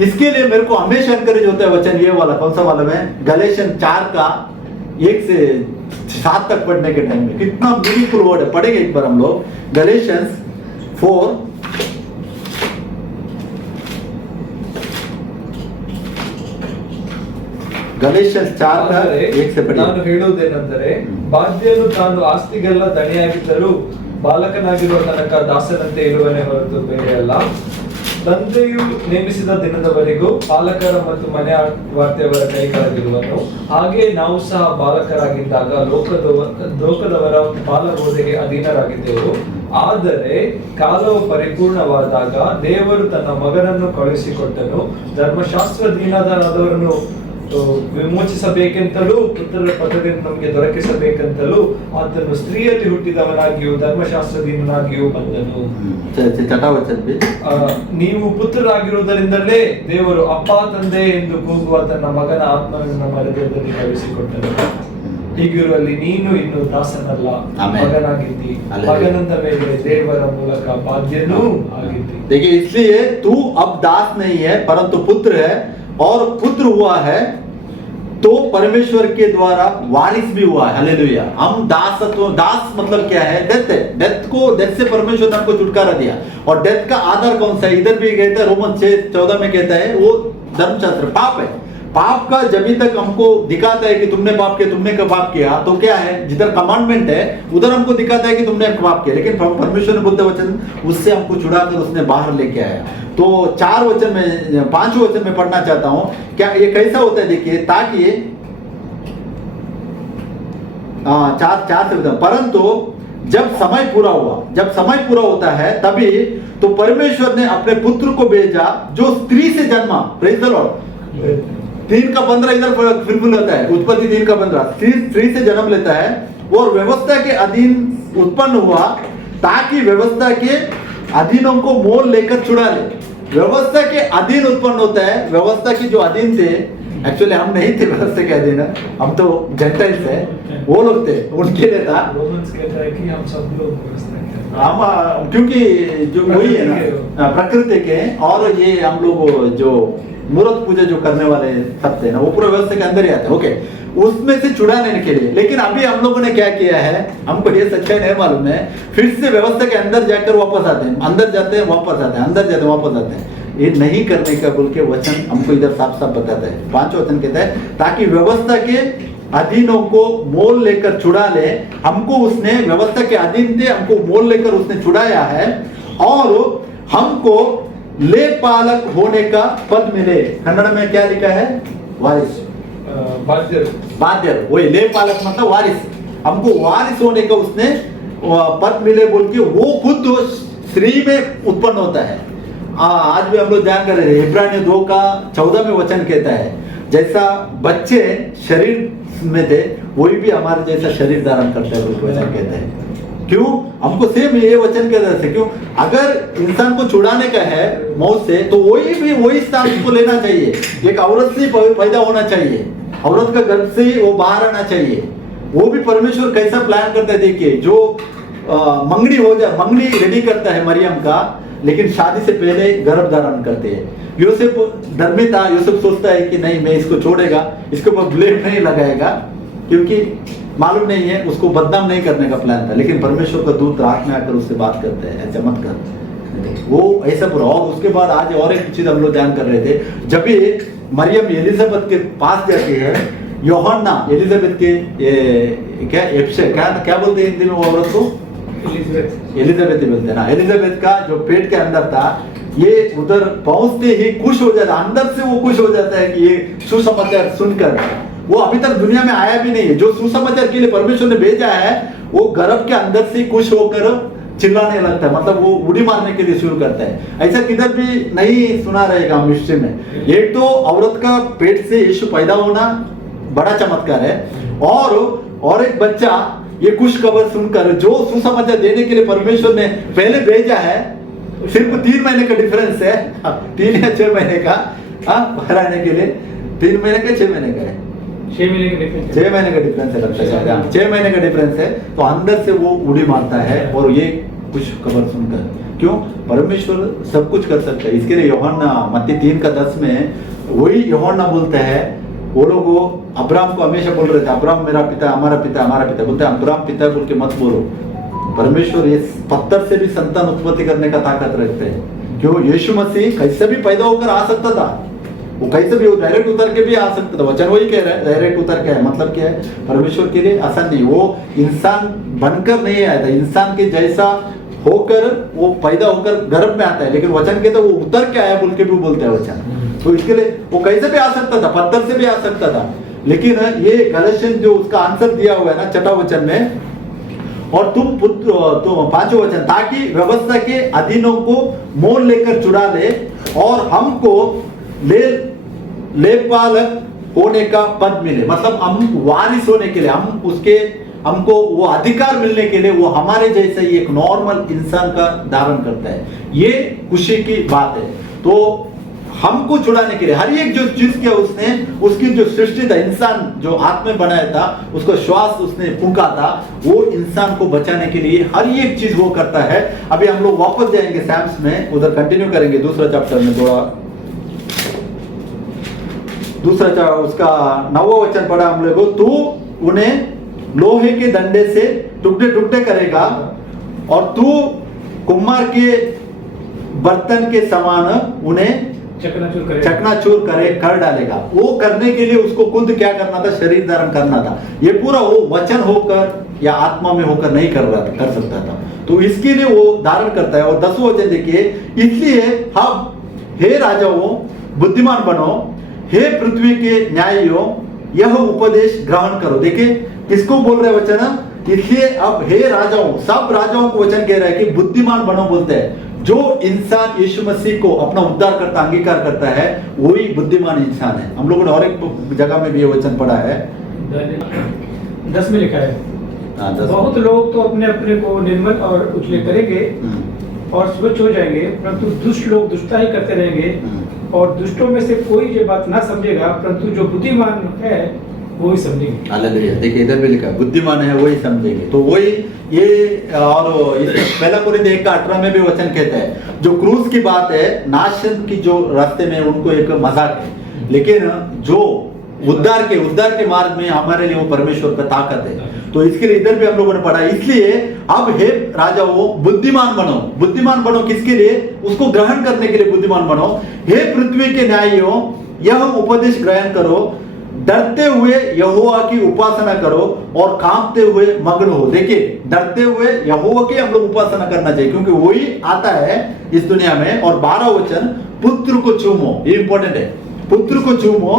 इसके लिए मेरे को हमेशा एनकरेज होता है वचन ये वाला, कौन सा वाला में? गलेशियन 4 का 1 से 7 तक पढ़ने के टाइम में कितना मीनिंगफुल वर्ड है। पढ़ेंगे एक बार हम लोग गलेशियंस 4 ಗಲೇಷ್ಯನ್ಸ್ 4 ರ 1 से पढ़िए। ನಾನು ಹೇಳುವುದೇನೆಂದರೆ ಬಾಧ್ಯನು ತಾನು ಆಸ್ತಿಗೆಲ್ಲ ದಣಿಯಾಗಿದ್ದರೂ ಬಾಲಕನಾಗಿರುವ ತನಕ ದಾಸನಂತೆ ಇರುವನೇ ಹೊರತು ಬೇರೆ ಅಲ್ಲ. ತಂದೆಯು ನೇಮಿಸಿದ ದಿನದವರೆಗೂ ಪಾಲಕರ ಮತ್ತು ಮನೆ ವಾರ್ತೆಯವರ ಕೈ ಕೆಳಗಿರುವನು. ಹಾಗೆ ನಾವು ಸಹ ಬಾಲಕರಾಗಿದ್ದಾಗ ಲೋಕದವರ ಬಾಲಬೋಧೆಗೆ ಅಧೀನರಾಗಿದ್ದೆವು. ಆದರೆ ಕಾಲವು ಪರಿಪೂರ್ಣವಾದಾಗ ದೇವರು ತನ್ನ ಮಗನನ್ನು ಕಳುಹಿಸಿಕೊಟ್ಟನು. ಧರ್ಮಶಾಸ್ತ್ರಧೀನರಾದವರನ್ನು ವಿಮೋಚಿಸಬೇಕೆಂತಲೂ ಪುತ್ರರ ಪದವಿಯನ್ನು ನಮಗೆ ದೊರಕಿಸಬೇಕೆಂತಲೂ ಆತನು ಸ್ತ್ರೀಯಲ್ಲಿ ಹುಟ್ಟಿದವನಾಗಿಯೂ ಧರ್ಮಶಾಸ್ತ್ರದೀನನಾಗಿಯೂ ಬಂದನು. छठा वचन भी ನೀವು ಪುತ್ರರಾಗಿರುವುದರಿಂದಲೇ ದೇವರು ಅಪ್ಪ ತಂದೆ ಎಂದು ಕೂಗುವ ತನ್ನ ಮಗನ ಆತ್ಮವನ್ನು ನಮ್ಮ ಹೃದಯದಲ್ಲಿ ಕಳುಹಿಸಿಕೊಟ್ಟನು. ಹೀಗಿರುವಲ್ಲಿ ನೀನು ಇನ್ನು ದಾಸನಲ್ಲ, ಆಮೆನ್. ಮಗನಾಗಿದ್ದಿ. ಅಲ್ಲೇ. ಮಗನಂದ ಮೇಲೆ ದೇವರ ಮೂಲಕ ಬಾಧ್ಯನೂ ಆಗಿದ್ದಿ. देखिए, इसलिए तू अब दास नहीं है परंतु पुत्र है, और पुत्र हुआ है तो परमेश्वर के द्वारा वारिस भी हुआ है। हालेलुया। हम दासत्व, दास मतलब क्या है? डेथ है। डेथ से परमेश्वर ने हमको छुटकारा दिया। और डेथ का आधार कौन सा है? इधर भी कहता है, रोमन 6:14 में कहता है, वो धर्मशास्त्र पाप है। पाप का जब तक हमको दिखाता है कि तुमने पाप किया, तुमने का पाप किया, तो क्या है? जिधर कमांडमेंट है उधर हमको दिखाता है कि तुमने पाप किया, लेकिन परमेश्वर ने बुद्ध वचन उससे हमको छुड़ाकर उसने बाहर लेके आया। तो 4 वचन में 5 वचन में पढ़ना चाहता हूं, क्या ये कैसा होता है? देखिए, ताकि 4 से बताऊं, परंतु जब समय पूरा हुआ, जब समय पूरा होता है तभी तो परमेश्वर ने अपने पुत्र को भेजा जो स्त्री से जन्मा। Praise the Lord. 3 का 15 इधर फिर होता है, उत्पत्ति 3 का 15 स्त्री से जन्म लेता है और व्यवस्था के अधीन उत्पन्न हुआ ताकि व्यवस्था के अधीनों को मोल लेकर छुड़ा ले। व्यवस्था के अधीन उत्पन्न होता है। व्यवस्था की जो अधीन थे, एक्चुअली हम नहीं थे व्यवस्था के अधीन, हम तो जेंटाइल्स है, वो लोग थे, उनके लिए था। रोमन्स कहता है कि हम सब लोग व्यवस्था के हम क्योंकि जो वही है ना प्रकृति के, और ये हम लोग जो मूर्त पूजा जो करने वाले सब थे ना, वो पूरा व्यवस्था के अंदर ही आते हैं। ओके, उसमें से छुड़ाने के लिए। लेकिन अभी हम लोगों ने क्या किया है, हमको ये सच्चाई नहीं मालूम है, फिर से व्यवस्था के अंदर जाकर वापस आते हैं, अंदर जाते हैं वापस आते हैं, अंदर जाते हैं वापस आते हैं। ये नहीं करने का बोल के वचन हमको इधर साफ साफ बताता है। 5 वचन कहता है, ताकि व्यवस्था के अधीनों को मोल लेकर छुड़ा ले। हमको उसने व्यवस्था के अधीन थे, हमको मोल लेकर उसने छुड़ाया है, और हमको ले पालक होने का पद मिले। कन्नड़ में क्या लिखा है? वारिस, बाध्य। वही ले पालक मतलब वारिस। हमको वारिस होने का उसने पद मिले बोल के वो खुद स्त्री में उत्पन्न होता है। आज भी हम लोग ध्यान कर रहे हैं, इब्रानियों 2 का 14 में वचन कहता है, जैसा बच्चे शरीर में थे वही भी हमारे जैसा शरीर धारण करता है, वचन कहता है। क्यों? हमको सेम ये वचन के तरह से, क्यों? अगर इंसान को छुड़ाने का है मौत से, तो वही स्थान को लेना चाहिए। एक औरत से पैदा होना चाहिए, औरत का गर्भ से ही वो बाहर आना चाहिए। वो भी परमेश्वर कैसा प्लान करता है, देखिए, जो मंगनी हो जाए, मंगनी रेडी करता है मरियम का, लेकिन शादी से पहले गर्भ धारण करते हैं। यूसुफ धर्मी था, यूसुफ सोचता है कि नहीं, मैं इसको छोड़ेगा, इसके ऊपर ब्लेम नहीं लगाएगा, क्योंकि मालूम नहीं है, उसको बदनाम नहीं करने का प्लान था। लेकिन परमेश्वर का दूत रात में आकर उससे बात करते हैं, ऐसा मत कर, वो ऐसा पूरा। और उसके बाद आज और एक चीज हम लोग ध्यान कर रहे थे, जब भी मरियम एलिजाबेथ के पास जाती है, यूहन्ना एलिजाबेथ के क्या बोलते हैं हिंदी में वो औरत को? एलिजाबेथ बोलते हैं ना। एलिजाबेथ का जो पेट के अंदर था, ये उधर पहुंचते ही खुश हो जाता, अंदर से वो खुश हो जाता है कि ये सुसमाचार सुनकर। वो अभी तक दुनिया में आया भी नहीं है, जो सुसमाचार के लिए परमेश्वर ने भेजा है, वो गर्भ के अंदर से खुश होकर चिल्लाने लगता है, मतलब वो उड़ी मारने के लिए शुरू करता है। ऐसा किधर भी नहीं सुना रहेगा हम हिस्ट्री में। एक तो औरत का पेट से यीशु पैदा होना बड़ा चमत्कार है, और एक बच्चा ये खुश खबर सुनकर, जो सुसमाचार देने के लिए परमेश्वर ने पहले भेजा है, सिर्फ 3 महीने का डिफरेंस है, 3 या 6 महीने का पहराने के लिए, 3 महीने का 6 महीने का है, 6 महीने का डिफरेंस है, लगता है 6 महीने का डिफरेंस है। तो अंदर से वो उड़ी मारता है, और ये कुछ खबर सुनकर, क्यों? परमेश्वर सब कुछ कर सकता है। इसके लिए यूहन्ना मत्ती 3 का 10 में वही यूहन्ना बोलता है, वो लोग अब्राहम को हमेशा बोल रहे थे, अब्राहम मेरा पिता, हमारा पिता, हमारा पिता, बोलते हैं अब्राहम पिता बोल के मत बोलो। परमेश्वर ये पत्थर से भी संतान उत्पत्ति करने का ताकत रखते हैं। क्यों? यीशु मसीह कैसे भी पैदा होकर आ सकता था, वो कैसे भी डायरेक्ट उतर के भी आ सकता था। वचन वही कह रहा है, डायरेक्ट उतर के है, मतलब क्या है? परमेश्वर के लिए आसान नहीं, वो इंसान बनकर नहीं आया था, इंसान के जैसा होकर वो पैदा होकर गर्भ में आता है। लेकिन वचन कहता है वो उतर के आया बोल के भी बोलता है वचन। तो इसके लिए वो कैसे भी आ सकता था, पत्थर से भी आ सकता था। लेकिन ये गलतियन जो उसका आंसर दिया हुआ है ना 6वां वचन में, और तुम पुत्र, तो 5वां वचन, ताकि व्यवस्था के अधीनों को मोल लेकर चुरा ले, और हमको ले पालक होने का पद मिले, मतलब हम वारिस होने के लिए, हमको वो अधिकार मिलने के लिए वो हमारे जैसे ही एक नॉर्मल इंसान का धारण करता है। ये खुशी की बात है। तो हमको छुड़ाने के लिए हर एक जो चीज किया उसने, उसकी जो सृष्टि था, इंसान जो हाथ में बनाया था, उसको श्वास उसने फूंका था, वो इंसान को बचाने के लिए हर एक चीज वो करता है। अभी हम लोग वापस जाएंगे सैम्स में, उधर कंटिन्यू करेंगे दूसरा चैप्टर में, दूसरा उसका 9वां वचन पढ़ा हम लोग। तू उन्हें लोहे के डंडे से टुकड़े टुकड़े करेगा और तू कुम्हार के बर्तन के समान उन्हें चकनाचूर कर डालेगा। वो करने के लिए उसको खुद क्या करना था, शरीर धारण करना था। ये पूरा वो वचन होकर या आत्मा में होकर नहीं कर सकता था, तो इसके लिए वो धारण करता है। और 10वां वचन देखिए, इसलिए हम हे राजाओं बुद्धिमान बनो, हे पृथ्वी के न्यायियों यह उपदेश ग्रहण करो। देखिए किसको बोल रहे वचन, इसलिए अब हे राजाओं, सब राजाओं को वचन कह रहा है कि बुद्धिमान बनो बोलते हैं। जो इंसान यीशु मसीह को अपना उद्धार करता, अंगीकार करता है, वही बुद्धिमान इंसान है। हम लोगों ने और एक जगह में भी ये वचन पढ़ा है, 10 में लिखा है, बहुत लोग तो अपने अपने को निर्मल और उजले करेंगे और स्वच्छ हो जाएंगे, परंतु दुष्ट लोग दुष्टता ही करते रहेंगे। और दुष्टों में से कोई ये बात ना समझेगा, परंतु जो बुद्धिमान है वो ही समझेंगे। हालेलुया। देखिए इधर भी लिखा बुद्धिमान है वही समझेंगे, तो वही ये। और इस पहला कोरिन्थियों 1:18 में भी वचन कहता है, जो क्रूस की बात है, नाशन की जो रास्ते में उनको एक मजाक है, लेकिन जो उद्धार के मार्ग में हमारे लिए वो परमेश्वर का ताकत है। तो इसके लिए इधर भी हम लोगों ने पढ़ा, इसलिए अब हे राजाओं बुद्धिमान बनो किसके लिए, उसको ग्रहण करने के लिए बुद्धिमान बनो। हे पृथ्वी के न्यायियों यह उपदेश ग्रहण करो, डरते हुए यहोवा की उपासना करो और कांपते हुए मग्न हो। देखिए डरते हुए यहोवा की हम लोग उपासना करना चाहिए, क्योंकि वही आता है इस दुनिया में। और 12 वचन, पुत्र को चूमो, ये इंपॉर्टेंट है, पुत्र को चूमो,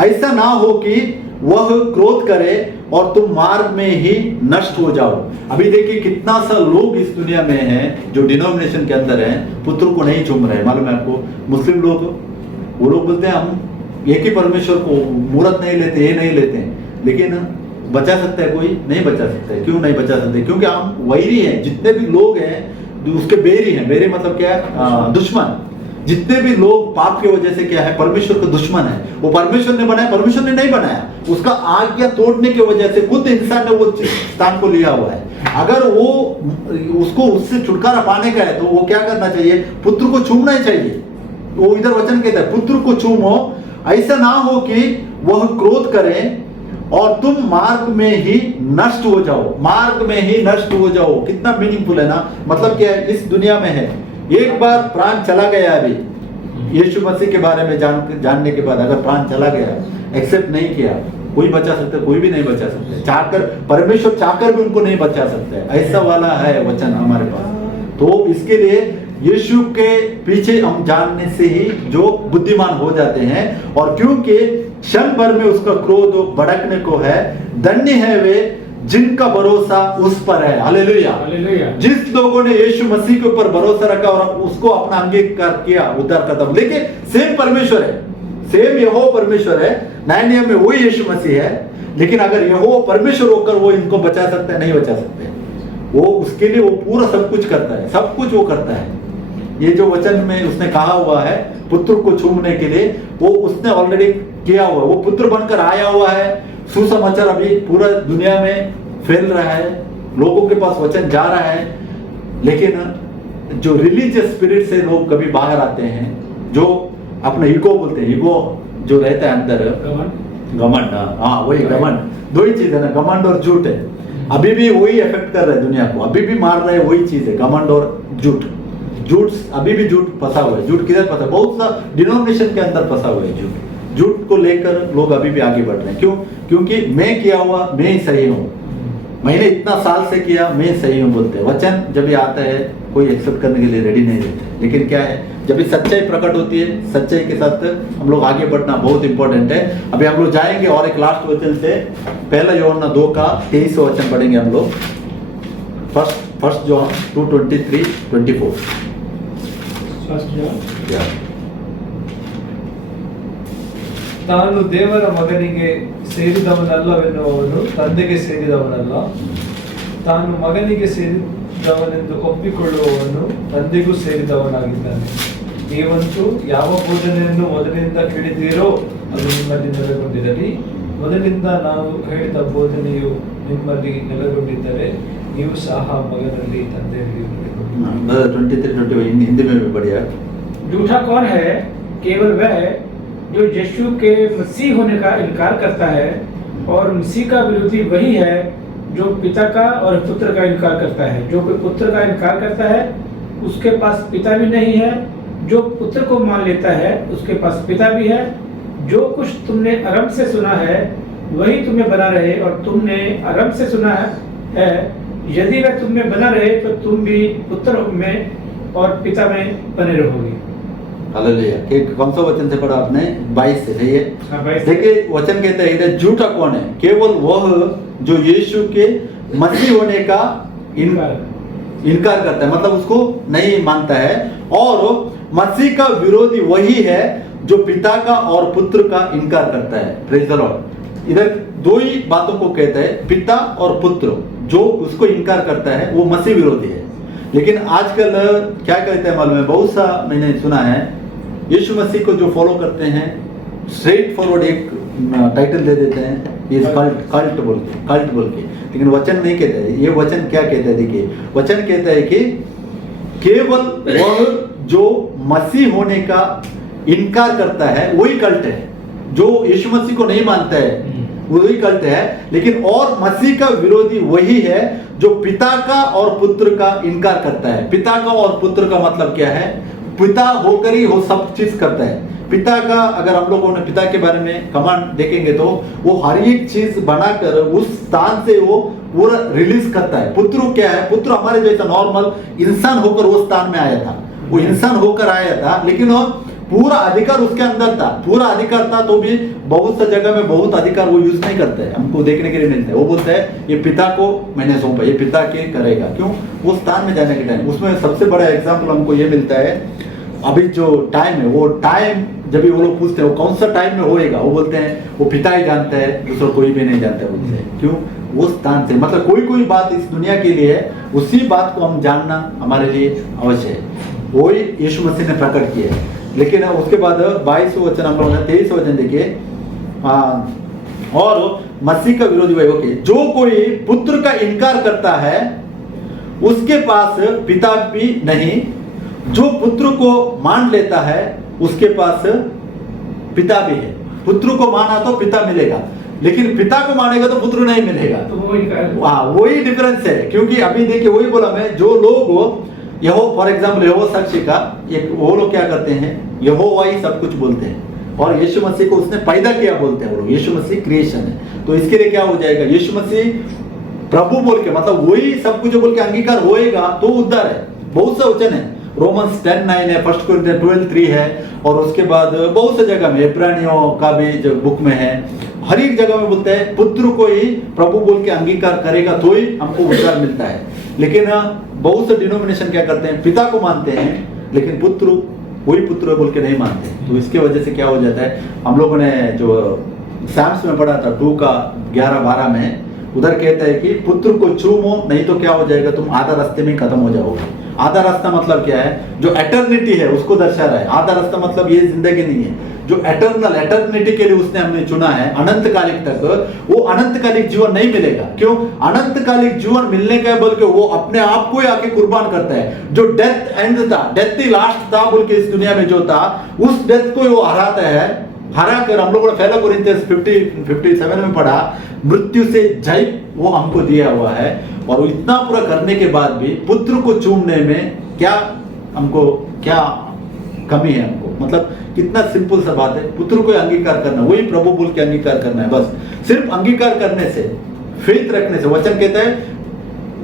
ऐसा ना हो कि वह क्रोध करे और तुम मार्ग में ही नष्ट हो जाओ। अभी देखिए कितना सा लोग इस दुनिया में हैं जो डिनोमिनेशन के अंदर हैं, पुत्र को नहीं चूम रहे। मालूम है आपको, मुस्लिम लोग, वो लोग बोलते हैं हम एक ही परमेश्वर को मूर्त नहीं लेते, ये नहीं लेते हैं, लेकिन बचा सकता है कोई? नहीं बचा सकता है। क्यों नहीं बचा सकते? क्योंकि हम वैरी हैं, जितने भी लोग हैं उसके बेरी हैं। बेरी मतलब क्या है? दुश्मन। जितने भी लोग पाप की वजह से क्या है, परमेश्वर का दुश्मन है। वो परमेश्वर ने बनाया, परमेश्वर ने नहीं बनाया, उसका आज्ञा तोड़ने की वजह से खुद इंसान ने वो स्थान को लिया हुआ है। अगर वो उसको उससे छुटकारा पाने का है तो वो क्या करना चाहिए? पुत्र को चूमना ही चाहिए। वो इधर वचन कहता है पुत्र को चूमो, ऐसा ना हो कि वह क्रोध करे और तुम मार्ग में ही नष्ट हो जाओ। मार्ग में ही नष्ट हो जाओ, कितना मीनिंगफुल है ना। मतलब क्या है, इस दुनिया में है, एक बार प्राण चला गया, अभी यीशु मसीह के बारे में जानने के बाद अगर प्राण चला गया, एक्सेप्ट नहीं किया, कोई बचा सकता है? कोई भी नहीं बचा सकता। चाहकर, परमेश्वर चाहकर भी उनको नहीं बचा सकता है। ऐसा वाला है वचन हमारे पास। तो इसके लिए यीशु के पीछे हम जानने से ही जो बुद्धिमान हो जाते हैं। और क्योंकि क्षण भर में उसका क्रोध भड़कने को है, धन्य है वे जिनका भरोसा उस पर है। हालेलुया। जिस लोगों ने यीशु मसीह के ऊपर भरोसा रखा और उसको अपना अंगीकार किया, उद्धार करता। लेकिन सेम परमेश्वर है, सेम यहोवा परमेश्वर है, नए नियम में वही यीशु मसीह है। लेकिन अगर यहोवा परमेश्वर होकर वो इनको बचा सकता है? नहीं बचा सकते। वो उसके लिए वो पूरा सब कुछ करता है, सब कुछ वो करता है। ये जो वचन में उसने कहा हुआ है पुत्र को चूमने के लिए, वो उसने ऑलरेडी किया हुआ है। वो पुत्र बनकर आया हुआ है। सुसमाचार अभी पूरा दुनिया में फैल रहा है, लोगों के पास वचन जा रहा है। लेकिन जो रिलीजियस स्पिरिट से लोग कभी बाहर आते हैं, जो अपने ईगो बोलते हैं, ईगो जो रहता है अंदर, घमंड, हाँ वही घमंड। दो ही चीज है ना, घमंड और झूठ है। अभी भी वही इफेक्ट कर रहा है दुनिया को, अभी भी मार रहे हैं वही चीज है, घमंड और झूठ। झूठ अभी भी झूठ फंसा हुआ है। झूठ किधर फंसा? बहुत सा डिनोमिनेशन के अंदर फंसा हुआ है झूठ। झूठ को लेकर लोग अभी भी आगे बढ़ रहे हैं। क्यों? क्योंकि मैं किया हुआ, मैं ही सही हूँ, मैंने इतना साल से किया, मैं सही हूँ बोलते हैं। वचन जब ये आता है कोई एक्सेप्ट करने के लिए रेडी नहीं रहते। लेकिन क्या है, जब ये सच्चाई प्रकट होती है, सच्चाई के साथ हम लोग आगे बढ़ना बहुत इंपॉर्टेंट है। अभी हम लोग जाएंगे और एक लास्ट वचन से, पहला यूहन्ना 2 का 23 वचन पढ़ेंगे हम लोग। First John 2:23-24। ತಾನು ದೇವರ ಮಗನಿಗೆ ಸೇರಿದವನಲ್ಲವೆನ್ನುವವನು ತಂದೆಗೆ ಸೇರಿದವನಲ್ಲ, ತಾನು ಮಗನಿಗೆ ಸೇರಿದವನೆಂದು ಒಪ್ಪಿಕೊಳ್ಳುವವನು ತಂದೆಗೂ ಸೇರಿದವನಾಗಿದ್ದಾನೆ. ನೀವಂತೂ ಯಾವ ಬೋಧನೆಯನ್ನು ಮೊದಲಿನಿಂದ ಕೇಳಿದ್ದೀರೋ ಅದು ನಿಮ್ಮಲ್ಲಿ ನೆಲೆಗೊಂಡಿರಲಿ. ಮೊದಲಿಂದ ನಾವು ಹೇಳಿದ ಬೋಧನೆಯು ನಿಮ್ಮಲ್ಲಿ ನೆಲೆಗೊಂಡಿದ್ದರೆ ನೀವು ಸಹ ಮಗನಲ್ಲಿ ತಂದೆಯಲ್ಲಿ ನೆಲೆಗೊಂಡಿದ್ದೀರಿ. 23-24 हिंदी में भी बढ़िया। झूठा कौन है? केवल वह जो यीशु के मसीह होने का इनकार करता है, और मसीह का विरोधी वही है जो पिता का और पुत्र का इनकार करता है। जो कोई पुत्र का इनकार करता है उसके पास पिता भी नहीं है, जो पुत्र को मान लेता है उसके पास पिता भी है। जो कुछ तुमने आरंभ से सुना है वही तुम्हें बना रहे, और तुमने आरंभ से सुना है यदि वह तुम में बना रहे तो तुम भी पुत्र में और पिता में बने रहोगे। हालेलुया। कौन सा वचन से पढ़ा आपने? 22 से, सही है। हाँ, 22 से। देखिए वचन कहता है इधर झूठा कौन है? केवल वह जो यीशु के मसीह होने का इनकार करता है, मतलब उसको नहीं मानता है। और मसीह का विरोधी वही है जो पिता का और पुत्र का इनकार करता है। Praise the Lord. इधर दो ही बातों को कहता है, पिता और पुत्र। जो उसको इनकार करता है वो मसीह विरोधी है। लेकिन आजकल क्या कहते हैं मालूम है? बहुत सा मैंने सुना है, यीशु मसीह को जो फॉलो करते हैं स्ट्रेट फॉरवर्ड एक टाइटल दे देते हैं, ये कल्ट बोल के। लेकिन वचन नहीं कहता है। ये वचन क्या कहता है? देखिए वचन कहता है कि केवल वह जो मसीह होने का इनकार करता है वही कल्ट है। जो यीशु मसीह को नहीं मानता है वही कल्ट है। लेकिन और मसीह का विरोधी वही है जो पिता का और पुत्र का इनकार करता है। पिता का और पुत्र का मतलब क्या है? पिता होकर ही वो सब चीज करता है। पिता का अगर हम लोगों ने पिता के बारे में कमांड देखेंगे तो वो हर एक चीज बनाकर उस स्थान से वो पूरा रिलीज करता है। पुत्र क्या है? पुत्र हमारे जैसा नॉर्मल इंसान होकर वो स्थान में आया था। वो इंसान होकर आया था, लेकिन वो पूरा अधिकार उसके अंदर था। पूरा अधिकार था तो भी बहुत सा जगह में बहुत अधिकार वो यूज नहीं करते हैं। हमको देखने के लिए मिलता है। वो बोलता है ये पिता को मैंने सौंपा, ये पिता के करेगा। क्यों? वो स्थान में जाने के टाइम। उसमें सबसे बड़ा एग्जाम्पल हमको ये मिलता है, अभी जो टाइम है वो टाइम जब भी वो लोग पूछते हैं वो कौन सा टाइम में होएगा, वो बोलते हैं वो पिता ही जानता है, दूसरा कोई भी नहीं जानता बोलते हैं। क्यों? वो स्थान से, मतलब कोई बात इस दुनिया के लिए है, उसी बात को हम जानना हमारे लिए अवश्य है। वही यीशु मसीह ने प्रकट किया है। लेकिन उसके बाद 22 वचन हम लोग 23 वचन देखिए, और मसीह का विरोधी वही ओके, जो कोई पुत्र का इनकार करता है उसके पास पिता भी नहीं, जो पुत्र को मान लेता है उसके पास पिता भी है। पुत्र को माना तो पिता मिलेगा, लेकिन पिता को मानेगा तो पुत्र नहीं मिलेगा। तो वही डिफरेंस है। क्योंकि अभी देखिए वही बोला मैं, जो लोग यहो फॉर एग्जाम्पल यहो साक्षी का एक वो लोग क्या करते हैं, यहोवा ही सब कुछ बोलते हैं, और यीशु मसीह को उसने पैदा किया बोलते हैं वो लोग। यीशु मसीह क्रिएशन है, तो इसके लिए क्या हो जाएगा? यीशु मसीह प्रभु बोल के, मतलब वही सब कुछ बोल के अंगीकार होएगा तो उद्धार है। बहुत सा वचन है, रोमन्स 10:9 है, 1 कोरिन्थियन 12:3 है, और उसके बाद बहुत से जगह में इब्रानियों का भी जो बुक में है, हर एक जगह में बोलते हैं पुत्र को ही प्रभु बोल के अंगीकार करेगा तो ही हमको उद्धार मिलता है। लेकिन बहुत से डिनोमिनेशन क्या करते हैं, पिता को मानते हैं लेकिन पुत्र वही पुत्र बोल के नहीं मानते। तो इसके वजह से क्या हो जाता है, हम लोगों ने जो सैम्स में पढ़ा था 2 का 11-12 में, उधर कहता है कि पुत्र को चूमो नहीं तो क्या हो जाएगा, तुम आधा रास्ते में खत्म हो जाओगे। आधा रास्ता मतलब क्या है? जो एटर्निटी है उसको दर्शा रहा है। आधा रास्ता मतलब ये जिंदगी नहीं है, जो एटर्निटी के लिए उसने हमने चुना है अनंतकालिक तक, वो अनंतकालिक जीवन नहीं मिलेगा। क्यों? अनंतकालिक जीवन मिलने का बोल के वो अपने आप को ही आके कुर्बान करता है। जो डेथ एंड था, डेथ ही लास्ट था बोल के इस दुनिया में जो था, उस डेथ को वो हराता है। हरा कर हम लोगों ने 1 कोरिन्थियन 57 में पढ़ा, मृत्यु से जय वो हमको दिया हुआ है। और इतना पूरा करने के बाद भी पुत्र को चूमने में क्या हमको क्या कमी है? हमको मतलब कितना सिंपल सा बात है, पुत्र को अंगीकार करना, वही प्रभु बोल के अंगीकार करना है। बस सिर्फ अंगीकार करने से, फेथ रखने से, वचन कहता है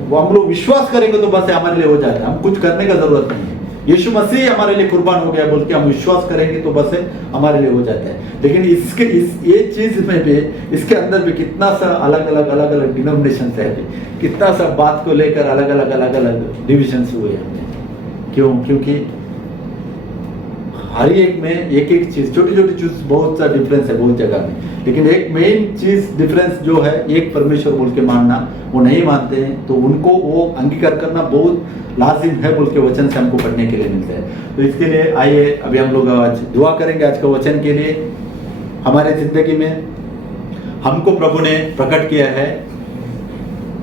वो हम लोग विश्वास करेंगे तो बस हमारे लिए हो जाता है। हम कुछ करने का जरूरत नहीं है। यीशु मसीह हमारे लिए कुर्बान हो गया बोल के हम विश्वास करेंगे तो बस हमारे लिए हो जाता है। लेकिन ये चीज में भी, इसके अंदर भी कितना सा अलग अलग डिनोमिनेशन है, कितना सा बात को लेकर अलग अलग डिविजन्स हुए हैं। क्यों? क्योंकि हर एक में एक एक चीज, छोटी छोटी चीज बहुत सा डिफरेंस है बहुत जगह में, लेकिन एक मेन चीज डिफरेंस जो है एक परमेश्वर बोल के मानना, वो नहीं मानते हैं तो उनको वो अंगीकार करना बहुत लाजिम है बोल के वचन से हमको पढ़ने के लिए मिलता है। तो इसके लिए आइए अभी हम लोग आज दुआ करेंगे आज का वचन के लिए। हमारे जिंदगी में हमको प्रभु ने प्रकट किया है,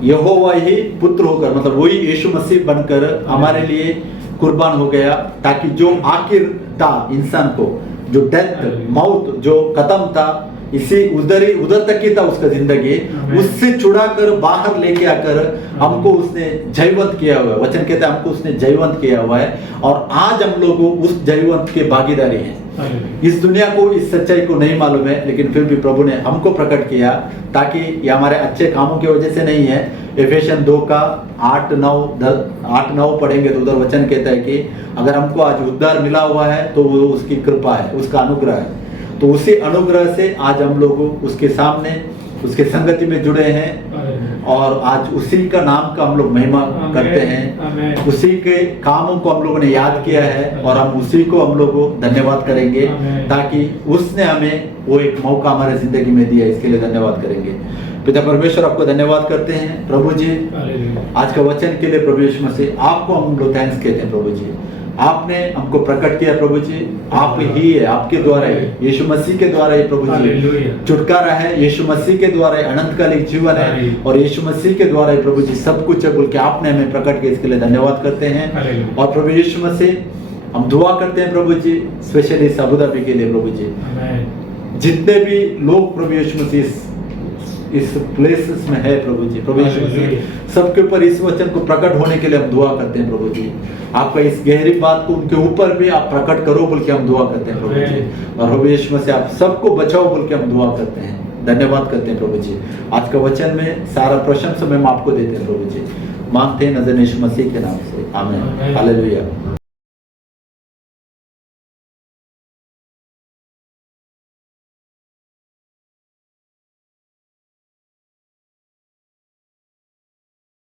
यहोवा ही पुत्र होकर, मतलब वही यीशु मसीह बनकर हमारे लिए कुर्बान हो गया, ताकि जो आखिर था इंसान को, जो डेथ मौत जो खत्म था, इसी उधर तक ही था उसका जिंदगी, उससे छुड़ा कर बाहर लेके आकर हमको उसने जयवंत किया हुआ है। वचन कहता है हमको उसने जयवंत किया हुआ है, और आज हम लोग उस जयवंत के भागीदारी हैं। इस दुनिया को इस सच्चाई को नहीं मालूम है, लेकिन फिर भी प्रभु ने हमको प्रकट किया, ताकि ये हमारे अच्छे कामों की वजह से नहीं है। एफेसियन 2 का 8-9 पढ़ेंगे तो उधर वचन कहता है कि अगर हमको आज उद्धार मिला हुआ है तो वो उसकी कृपा है, उसका अनुग्रह है। तो उसी अनुग्रह से आज हम लोग उसके सामने उसके संगति में जुड़े हैं, और आज उसी का नाम का हम लोग महिमा करते हैं, उसी के कामों को हम लोगों ने याद किया है, और हम उसी को हम लोग धन्यवाद करेंगे, ताकि उसने हमें वो एक मौका हमारे जिंदगी में दिया। इसके लिए धन्यवाद करेंगे। पिता परमेश्वर आपको धन्यवाद करते हैं प्रभु जी आज का वचन के लिए। प्रभु यीशु मसीह आपको हम लोग थैंक्स कहते हैं प्रभु जी, आपने हमको प्रकट किया प्रभु जी, आप ही है, आपके द्वारा है, यीशु मसीह के द्वारा है प्रभु जी छुटकारा है, यीशु मसीह के द्वारा है अनंतकालिक जीवन है, और यीशु मसीह के द्वारा है प्रभु जी सब कुछ है बोल के आपने हमें प्रकट किया। इसके लिए धन्यवाद करते हैं। और प्रभु यीशु मसीह हम दुआ करते हैं प्रभु जी, स्पेशली इस अबू धाबी के लिए प्रभु जी, जितने भी लोग प्रभु यीशु मसीह इस प्लेसेस में है प्रभु जी, प्रभु यीशु मसीह सबके ऊपर इस वचन को प्रकट होने के लिए हम दुआ करते हैं प्रभु जी। आपका इस गहरी बात को उनके ऊपर भी आप प्रकट करो बोल के हम दुआ करते हैं प्रभु जी, और प्रभु यीशु मसीह आप सबको बचाओ बोल के हम दुआ करते हैं, धन्यवाद करते हैं प्रभु जी। आज का वचन में सारा प्रशंसा हम आपको देते हैं प्रभु जी, मांगते हैं नजर यीशु मसीह के नाम से, आमीन, हालेलुया।